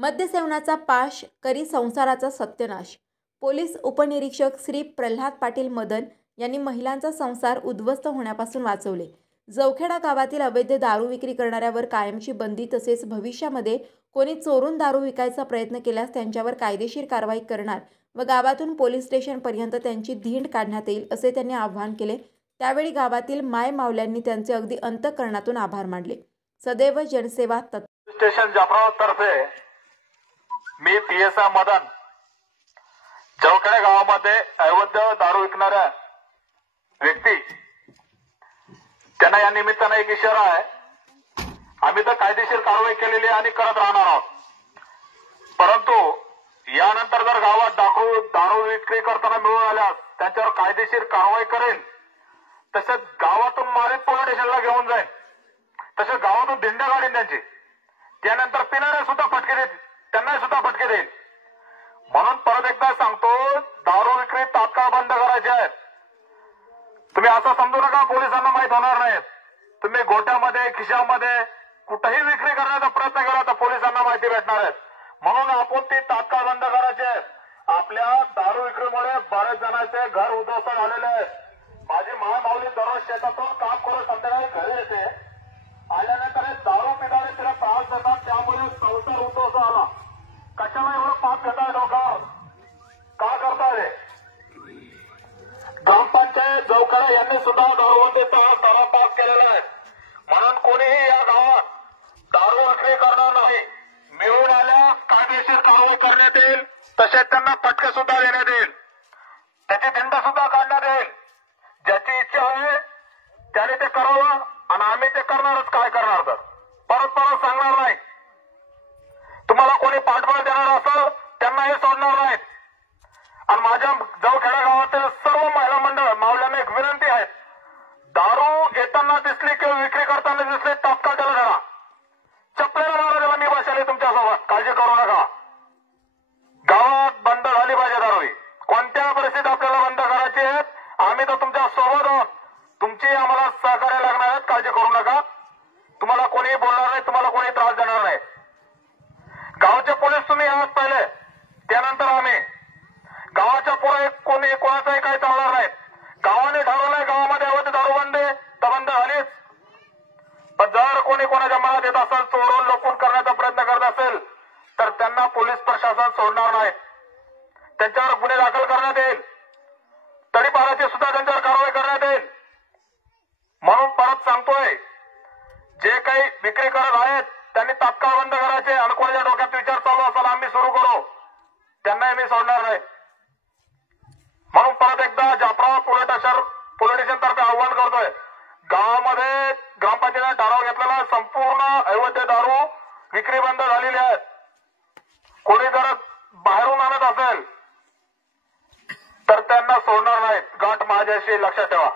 मद्यसेवनाचा पाश करी संसाराचा सत्यनाश। पोलीस उपनिरीक्षक श्री प्रल्हाद पाटील मदन यांनी महिलांचा संसार उद्ध्वस्त होण्यापासून वाचवले। जवखेडा गावातील अवैध दारू विक्री करणाऱ्यावर कायमची बंदी तसेच भविष्यामध्ये कोणी चोरून दारू विकायचा प्रयत्न केल्यास त्यांच्यावर कायदेशीर कारवाई करणार व गावातून पोलीस स्टेशन पर्यंत त्यांची धिंड काढण्यात येईल असे त्यांनी आवाहन केले। त्यावेळी गावातील माय मावल्यांनी त्यांचे अगदी अंतःकरणातून आभार मानले। सदैव जनसेवा स्टेशन जाफराबाद तर्फे मी पीएसआय मदन जवखेडा गावामध्ये अवैध दारू विकणाऱ्या व्यक्ती त्यांना या निमित्ताने एक इशारा आहे। आम्ही तर कायदेशीर कारवाई केलेली आणि करत राहणार आहोत, परंतु यानंतर जर गावात दारू विक्री करताना मिळून आल्यास त्यांच्यावर कायदेशीर कारवाई करेल। तसेच गावातून मारीत पोलीस स्टेशनला घेऊन जाईल, तसेच गावातून धिंड्या काढीन त्यांची। त्यानंतर पिणारे सुद्धा फटके देईल, त्यांना सुद्धा फटके देईल। म्हणून परत एकदा सांगतो, दारू विक्री तात्काळ बंद करायची आहे। तुम्ही असं समजू नका पोलिसांना माहित होणार नाहीत। तुम्ही गोट्यामध्ये खिशामध्ये कुठेही विक्री करण्याचा प्रयत्न केला तर पोलिसांना माहिती भेटणार आहे। म्हणून आपण ती तात्काळ बंद करायची आहे। आपल्या दारू विक्रीमुळे बरेच जणांचे घर उद्ध्वस्त झालेले आहेत। माझी मावली दररोज शेतातून काम करून संध्याकाळी घरी येते, आल्यानंतर दारू पिणारे तिला त्रास देतात, त्यामुळे संसार उद्ध्वस्त झाला। कशाला एवढं पाप घेताय डोक्यावर? का करताय? ग्रामपंचायत जवखेडा यांनी सुद्धा दारूबंदीचा ठराव पास केलेला आहे। म्हणून कोणीही या गावात दारू विक्री करणार नाही। मिळून आल्या कायदेशीर कारवाई करण्यात येईल, तसेच त्यांना फटके सुद्धा देण्यात येईल, त्याची धिंड सुद्धा काढण्यात येईल। ज्याची इच्छा आहे त्याने ते करावं आणि आम्ही ते करणारच। काय करणार तर परत सांगणार नाही। तुम्हाला कोणी पाठबळ देणार असेल त्यांनाही सोडणार नाहीत। आणि माझ्या जवखेडा गावातील सर्व महिला मंडळ मावल्यांना एक विनंती आहे, दारू येताना दिसली किंवा विक्री करताना दिसली तात्काळ त्याला धरा, चपलेला मारा त्याला। मी बसले तुमच्यासोबत, काळजी करू नका। गावात बंद झाली पाहिजे दारू। कोणत्या परिस्थितीत आपल्याला बंद करायची आहे? आम्ही तर तुमच्या सोबत आहोत, तुमची आम्हाला सहकार्य लागणार आहेत, काळजी करू नका। तुम्हाला कोणी बोलणार नाही, तुम्हाला कोणी त्रास देणार नाही। गावाचे पोलीस तुम्ही आहात पहिले, त्यानंतर आम्ही। गावाच्या पुढे कोणी कोणाचाही काही चालणार नाही। गावाने ठरवलंय गावामध्ये अवैध दारूबंदी तर बंद झालीच, पण जर कोणी कोणाच्या मनात येत असेल, चोरून लपून करण्याचा प्रयत्न करत असेल तर त्यांना पोलीस प्रशासन सोडणार नाही। त्यांच्यावर गुन्हे दाखल करण्यात येईल, तडीपाराची सुद्धा त्यांच्यावर कारवाई करण्यात येईल। म्हणून परत सांगतोय, जे काही विक्री करत आहेत त्यांनी तात्काळ बंद करायचे। आणि कोणाच्या डोक्यात विचार चालू असेल आम्ही सुरू करू, त्यांनाही मी सोडणार नाही। म्हणून परत एकदा जाफराबाद पोलीस स्टेशन तर्फे आवाहन करतोय, गावामध्ये ग्रामपंचायतीने ठराव घेतलेला संपूर्ण अवैध दारू विक्री बंद झालेली आहे। कोणी जर बाहेरून आणत असेल तर त्यांना सोडणार नाहीत। गाठ माझ्याशी लक्षात ठेवा।